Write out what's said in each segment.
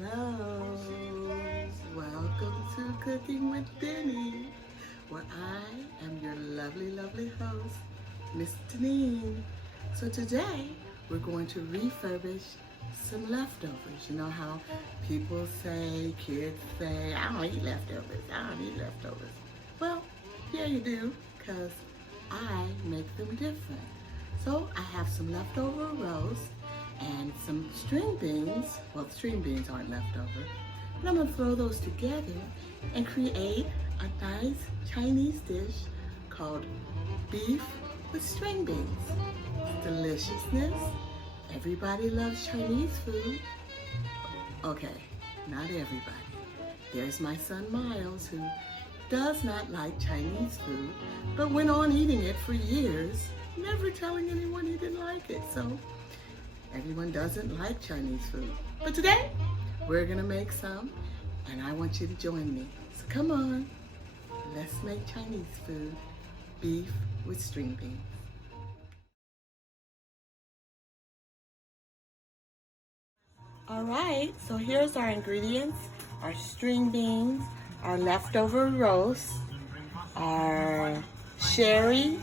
Hello, welcome to Cooking with Denny, where I am your lovely, lovely host, Miss Denise. So today, we're going to refurbish some leftovers. You know how people say, kids say, I don't eat leftovers, I don't eat leftovers. Well, yeah you do, because I make them different. So I have some leftover roast and some string beans. Well, string beans aren't leftover. But I'm gonna throw those together and create a nice Chinese dish called beef with string beans. Deliciousness. Everybody loves Chinese food. Okay, not everybody. There's my son Miles, who does not like Chinese food, but went on eating it for years, never telling anyone he didn't like it. So everyone doesn't like Chinese food. But today, we're gonna make some, and I want you to join me. So come on, let's make Chinese food, beef with string beans. All right, so here's our ingredients: our string beans, our leftover roast, our sherry,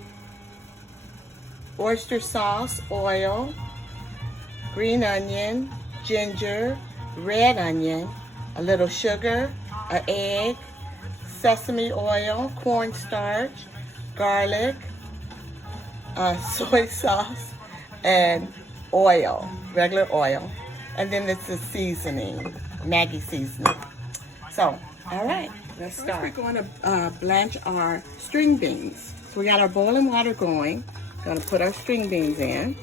oyster sauce, oil, green onion, ginger, red onion, a little sugar, an egg, sesame oil, cornstarch, garlic, soy sauce, and oil, regular oil. And then it's the seasoning, Maggi seasoning. So, all right, let's start. First, we're going to blanch our string beans. So we got our boiling water going. Going to put our string beans in.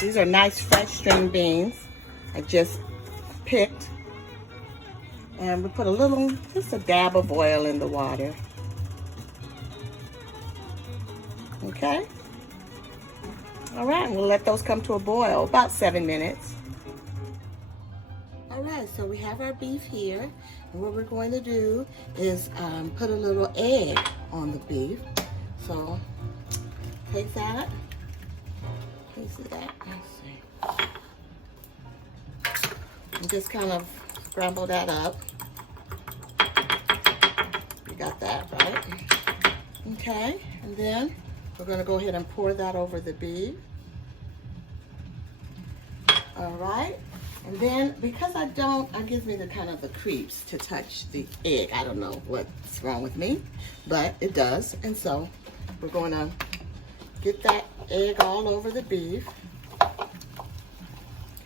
These are nice fresh string beans I just picked. And we put just a dab of oil in the water. Okay? All right, we'll let those come to a boil, about 7 minutes. All right, so we have our beef here. And what we're going to do is put a little egg on the beef. So take that. Can you see that? Let's see. And just kind of scramble that up. You got that, right? Okay, and then we're gonna go ahead and pour that over the beef. All right, and then because it gives me the kind of the creeps to touch the egg. I don't know what's wrong with me, but it does. And so we're gonna get that egg all over the beef.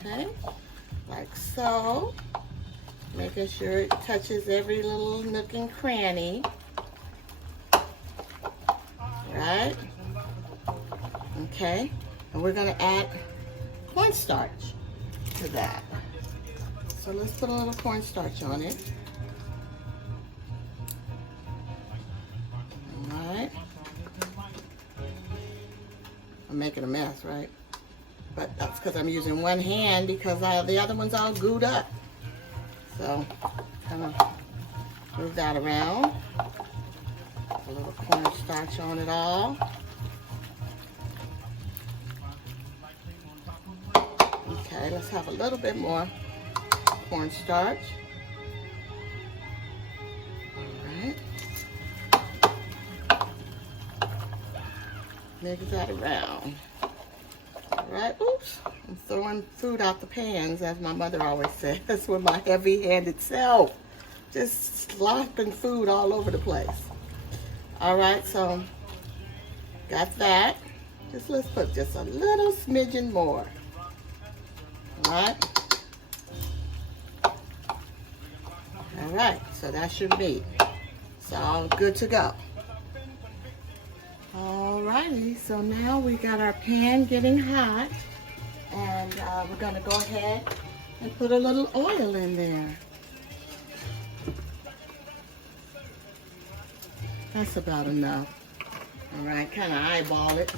Okay, like so. Making sure it touches every little nook and cranny. Right? Okay, and we're gonna add cornstarch to that. So let's put a little cornstarch on it. All right. I'm making a mess, right? But that's because I'm using one hand because the other one's all gooed up. So, kind of move that around. A little cornstarch on it all. Okay, let's have a little bit more cornstarch. All right. Mix that around. All right, oops, I'm throwing food out the pans, as my mother always says, with my heavy-handed self. Just slopping food all over the place. All right, so got that. Let's put just a little smidgen more. All right. All right, so that's your meat. It's all good to go. Alrighty, so now we got our pan getting hot, and we're gonna go ahead and put a little oil in there. That's about enough. All right, kind of eyeball it.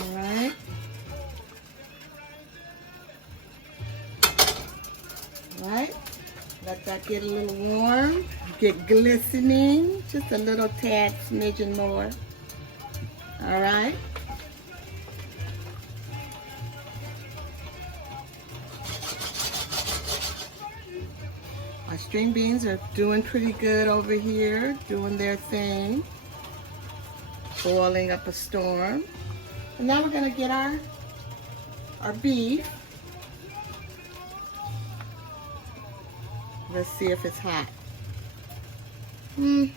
All right. All right, let that get a little warm. Get glistening, just a little tad smidgen more. All right. string beans are doing pretty good over here, doing their thing, boiling up a storm. And now we're gonna get our beef. Let's see if it's hot. Could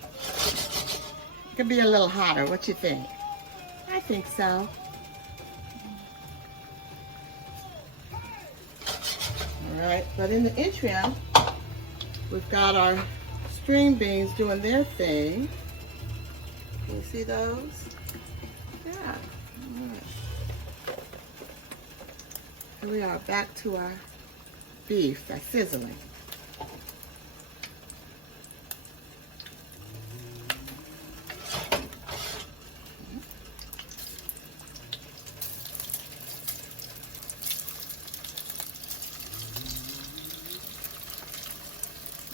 be a little hotter. What you think? I think so. All right, but in the interim, we've got our string beans doing their thing. Can you see those? Yeah. All right. Here we are, back to our beef that's sizzling.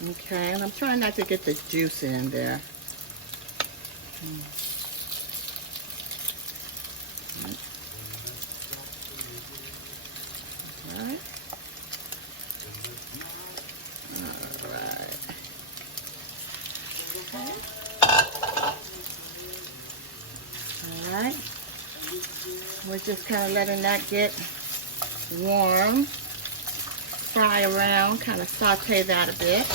Okay, and I'm trying not to get the juice in there. All right. All right. Okay. All right. We're just kind of letting that get warm. Fry around, kind of saute that a bit.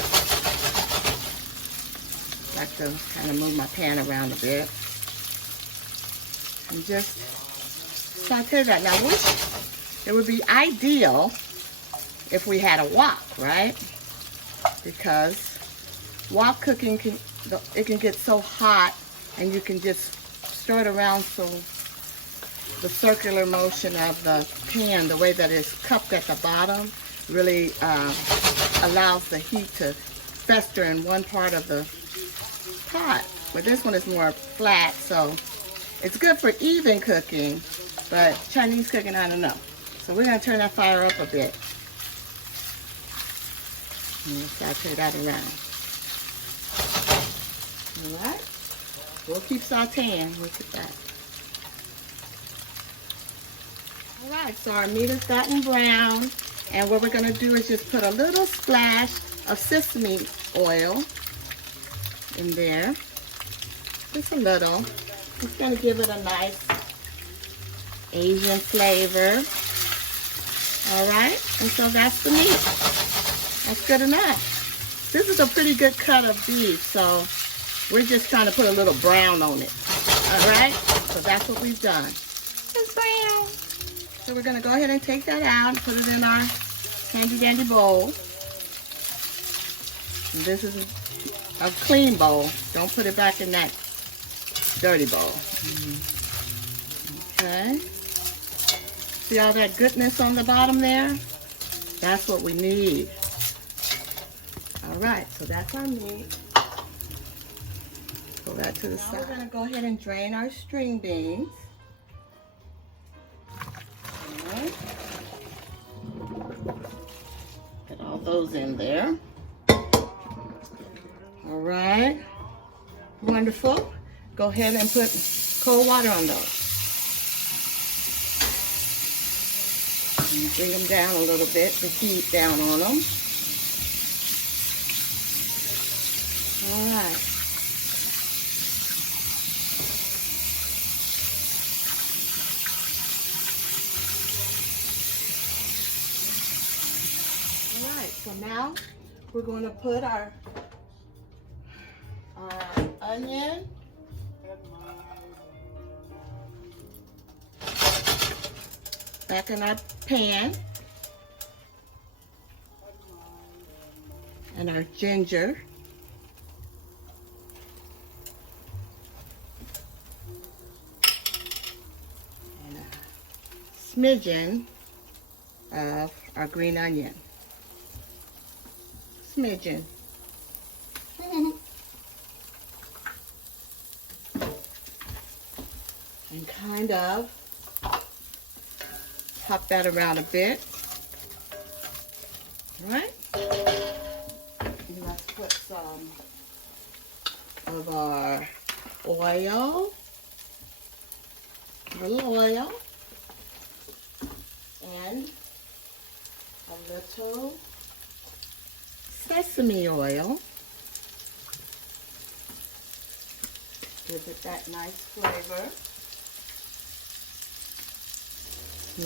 I like to kind of move my pan around a bit. And just saute that. Now, it would be ideal if we had a wok, right? Because wok cooking it can get so hot, and you can just stir it around so the circular motion of the pan, the way that it's cupped at the bottom, really allows the heat to fester in one part of the pot. But this one is more flat, so it's good for even cooking, but Chinese cooking, I don't know. So we're gonna turn that fire up a bit. And saute that around. All right, we'll keep sauteing. Look at that. All right, so our meat is gotten brown. And what we're gonna do is just put a little splash of sesame oil in there. Just a little. It's gonna give it a nice Asian flavor. All right, and so that's the meat. That's good enough. This is a pretty good cut of beef, so we're just trying to put a little brown on it. All right, so that's what we've done. It's brown. So we're gonna go ahead and take that out and put it in our handy dandy bowl. And this is a clean bowl. Don't put it back in that dirty bowl. Okay. See all that goodness on the bottom there? That's what we need. All right, so that's our meat. Pull that to the side. We're gonna go ahead and drain our string beans. All right. Get all those in there. All right. Wonderful. Go ahead and put cold water on those. And bring them down a little bit, the heat down on them. All right. All right, so now we're going to put our onion, back in our pan, and our ginger, and a smidgen of our green onion. Smidgen. And kind of pop that around a bit. All right. And let's put some of our oil, a little oil, and a little sesame oil. Gives it that nice flavor.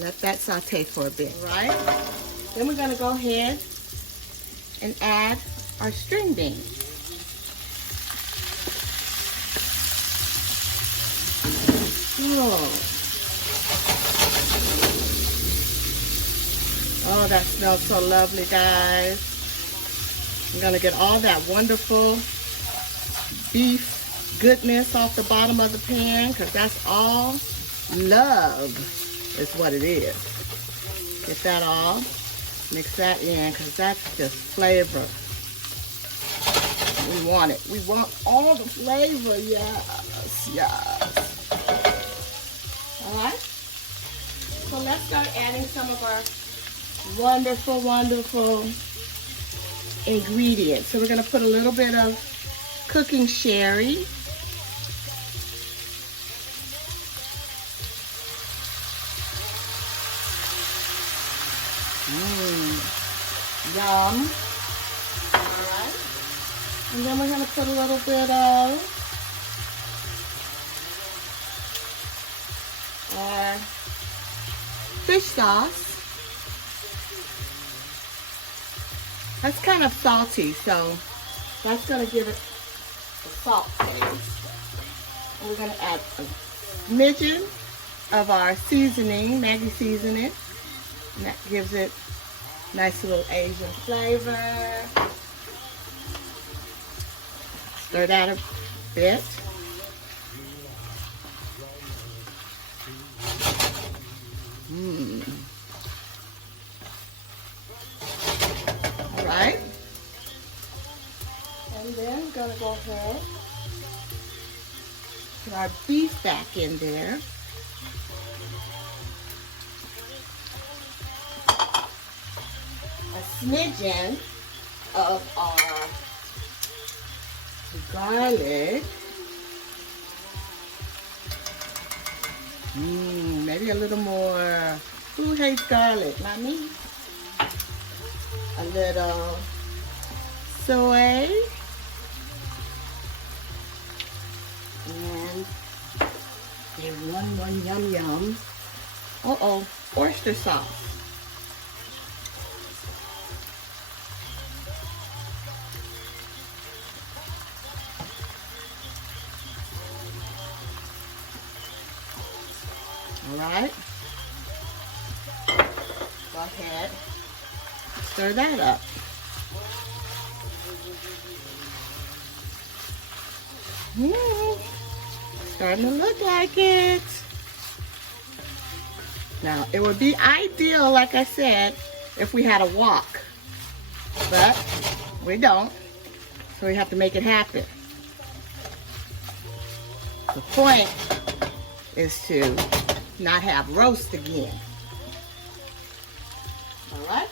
Let that saute for a bit, right? Then we're gonna go ahead and add our string beans. Oh, that smells so lovely, guys. I'm gonna get all that wonderful beef goodness off the bottom of the pan, because that's all love is what it is. Get that all, mix that in, because that's just flavor. We want it. We want all the flavor, yes, yes. All right, so let's start adding some of our wonderful, wonderful ingredients. So we're gonna put a little bit of cooking sherry. Yum. All right. And then we're gonna put a little bit of our fish sauce. That's kind of salty, so that's gonna give it a salt taste. And we're gonna add a smidgen of our seasoning, Maggi seasoning, and that gives it nice little Asian flavor. Stir that a bit. All right. And then we're gonna go ahead, put our beef back in there. A smidgen of our garlic. Maybe a little more. Who hates garlic? Not me. A little soy. And one yum yum. Uh-oh, oyster sauce. All right, go ahead, stir that up. Starting to look like it. Now, it would be ideal, like I said, if we had a wok, but we don't, so we have to make it happen. The point is to not have roast again. All right?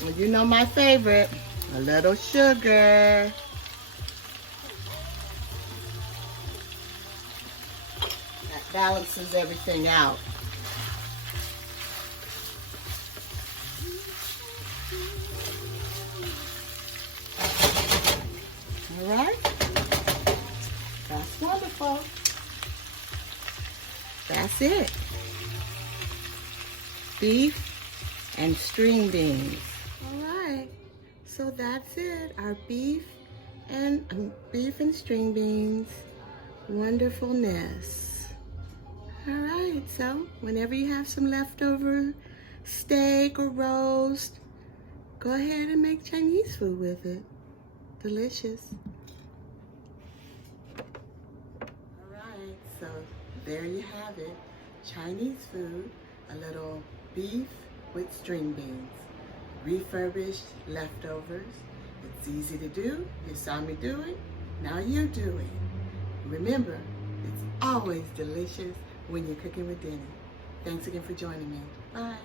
Well, you know my favorite, a little sugar. That balances everything out. All right? That's wonderful. That's it. Beef and string beans. All right, so that's it. Our beef and string beans wonderfulness. All right, so whenever you have some leftover steak or roast, go ahead and make Chinese food with it. Delicious. All right, so there you have it. Chinese food, a little beef with string beans. Refurbished leftovers. It's easy to do. You saw me do it. Now you do it. Remember, it's always delicious when you're cooking with Denny. Thanks again for joining me. Bye.